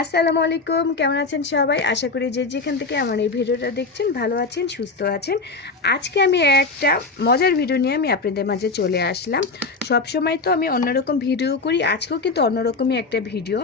আসসালামু আলাইকুম, কেমন আছেন সবাই? আশা করি যে যেখান থেকে আমার এই ভিডিওটা দেখছেন ভালো আছেন, সুস্থ আছেন। আজকে আমি একটা মজার ভিডিও নিয়ে আমি আপনাদের মাঝে চলে আসলাম। সব সময় তো আমি অন্যরকম ভিডিও করি, আজকেও কিন্তু অন্যরকমই একটা ভিডিও।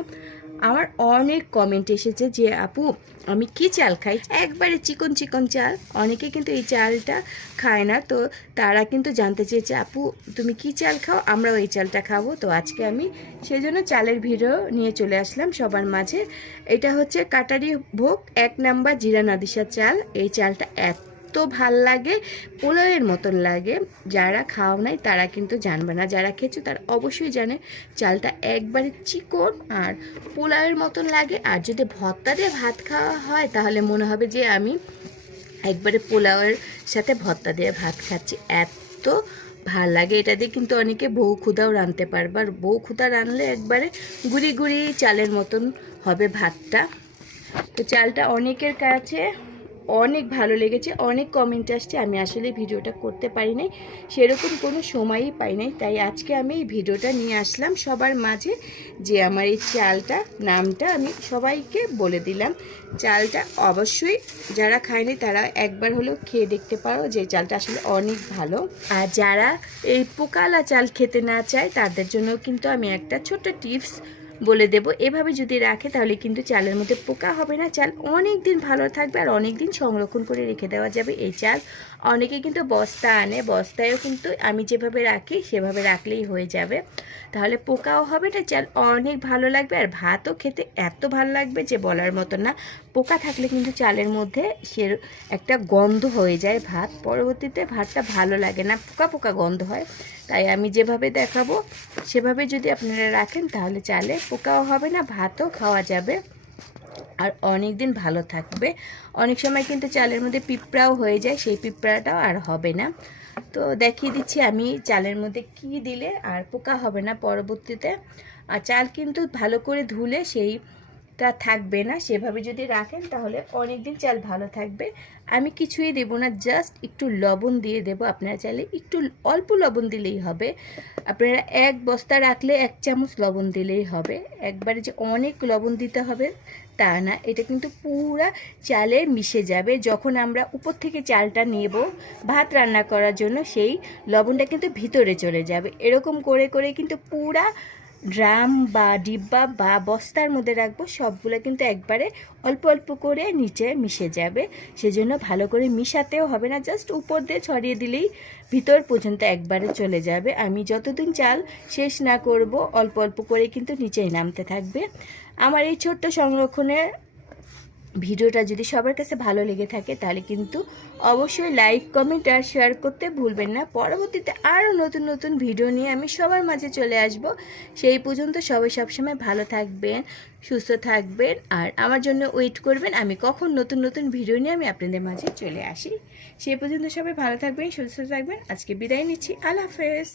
আমার অনেক কমেন্ট এসেছে যে, আপু, আমি কি চাল খাই? একবারে চিকন চিকন চাল। অনেকে কিন্তু এই চালটা খায় না। তো তারা কিন্তু জানতে চেয়েছে, আপু, তুমি কি চাল খাও? আমরাও এই চালটা খাব। তো আজকে আমি সেই জন্য চালের ভিডিও নিয়ে চলে আসলাম সবার মাঝে। এটা হচ্ছে কাটারি ভোগ, এক নাম্বার জিরা নাদিসা চাল। এই চালটা এত ভালো লাগে, পোলাওয়ের মতন লাগে। যারা খাও নাই, তারা কিন্তু জানবে না। যারা খেয়েছো, তারা অবশ্যই জানে, চালটা একবারে চিকন আর পোলাওয়ের মতন লাগে। আর যদি ভর্তা দিয়ে ভাত খাওয়া হয়, তাহলে মনে হবে যে আমি একবারে পোলাওয়ের সাথে ভর্তা দিয়ে ভাত খাচ্ছি। এত ভালো লাগে। এটা দিয়ে কিন্তু অনেকে বউ ক্ষুদাও রাঁধতে পারবে। আর বউ ক্ষুদা রাঁধলে একবারে গুড়ি গুড়ি চালের মতন হবে ভাতটা। তো চালটা অনেকের কাছে অনেক ভালো লেগেছে, অনেক কমেন্ট আসছে, আমি আসলে ভিডিওটা করতে পারি নাই, সেরকম কোনো সময়ই পাই নাই, তাই আজকে আমি এই ভিডিওটা নিয়ে আসলাম সবার মাঝে, যে আমার এই চালটা, নামটা আমি সবাইকে বলে দিলাম, চালটা অবশ্যই যারা খায়নি তারা একবার হলেও খেয়ে দেখতে পারো, যে চালটা আসলে অনেক ভালো, আর যারা এই পোকালা চাল খেতে না চায় তাদের জন্য কিন্তু আমি একটা ছোট্ট টিপস বলে দেব। এভাবে যদি রাখে তাহলে কিন্তু চালের মধ্যে পোকা হবে না। চাল অনেক দিন ভালো থাকবে আর অনেক দিন সংরক্ষণ করে রেখে দেওয়া যাবে এই চাল। অনেকে কিন্তু বস্তা আনে, বস্তায়ও কিন্তু আমি যেভাবে রাখি সেভাবে রাখলেই হয়ে যাবে। তাহলে পোকাও হবে না, চাল অনেক ভালো লাগবে আর ভাতও খেতে এত ভালো লাগবে যে বলার মতো না। পোকা থাকলে কিন্তু চালের মধ্যে সে একটা গন্ধ হয়ে যায় ভাত। পরবর্তীতে ভাতটা ভালো লাগে না, পোকা পোকা গন্ধ হয়। তাই আমি যেভাবে দেখাবো, সেভাবে যদি আপনারা রাখেন, তাহলে চালে পোকাও হবে না, ভাতও খাওয়া যাবে। আর অনেক দিন ভালো থাকবে। অনেক সময় কিন্তু চালের মধ্যে পিঁপড়াও হয়ে যায়, সেই পিঁপড়াটাও আর হবে না। তো দেখিয়ে দিচ্ছি আমি চালের মধ্যে কি দিলে আর পোকা হবে না পরবর্তীতে। আর চাল কিন্তু ভালো করে ধুলে সেইটা থাকবে না, সেভাবে যদি রাখেন তাহলে অনেক দিন চাল ভালো থাকবে। আমি কিছুই দেবো না জাস্ট একটু লবণ দিয়ে দেবো। আপনারা চাইলে একটু অল্প লবণ দিলেই হবে। আপনারা এক বস্তা রাখলে এক চামচ লবণ দিলেই হবে। একবারে যে অনেক লবণ দিতে হবে তা না, এটা কিন্তু পুরা চালে মিশে যাবে। যখন আমরা উপর থেকে চালটা নেব ভাত রান্না করার জন্য, সেই লবণটা কিন্তু ভিতরে চলে যাবে। এরকম করে করে কিন্তু পুরা ড্রাম বা ডিব্বা বা বস্তার মধ্যে রাখব। সবগুলো কিন্তু একবারে অল্প অল্প করে নিচে মিশে যাবে। সেজন্য ভালো করে মিশাতেও হবে না। জাস্ট উপর দিয়ে ছড়িয়ে দিলেই ভিতর পর্যন্ত একবারে চলে যাবে। আমি যতদিন চাল শেষ না করব, অল্প অল্প করে কিন্তু নিচেই নামতে থাকবে। আমার এই ছোট্ট সংরক্ষণের ভিডিওটা যদি সবার কাছে ভালো লেগে থাকে, তাহলে কিন্তু অবশ্যই লাইক, কমেন্ট আর শেয়ার করতে ভুলবেন না। পরবর্তীতে আরও নতুন নতুন ভিডিও নিয়ে আমি সবার মাঝে চলে আসব। সেই পর্যন্ত সবাই সবসময় ভালো থাকবেন, সুস্থ থাকবেন আর আমার জন্য ওয়েট করবেন। আমি কখন নতুন নতুন ভিডিও নিয়ে আমি আপনাদের মাঝে চলে আসি, সেই পর্যন্ত সবাই ভালো থাকবেন, সুস্থ থাকবেন। আজকে বিদায় নিচ্ছি। আল্লাহ হাফেজ।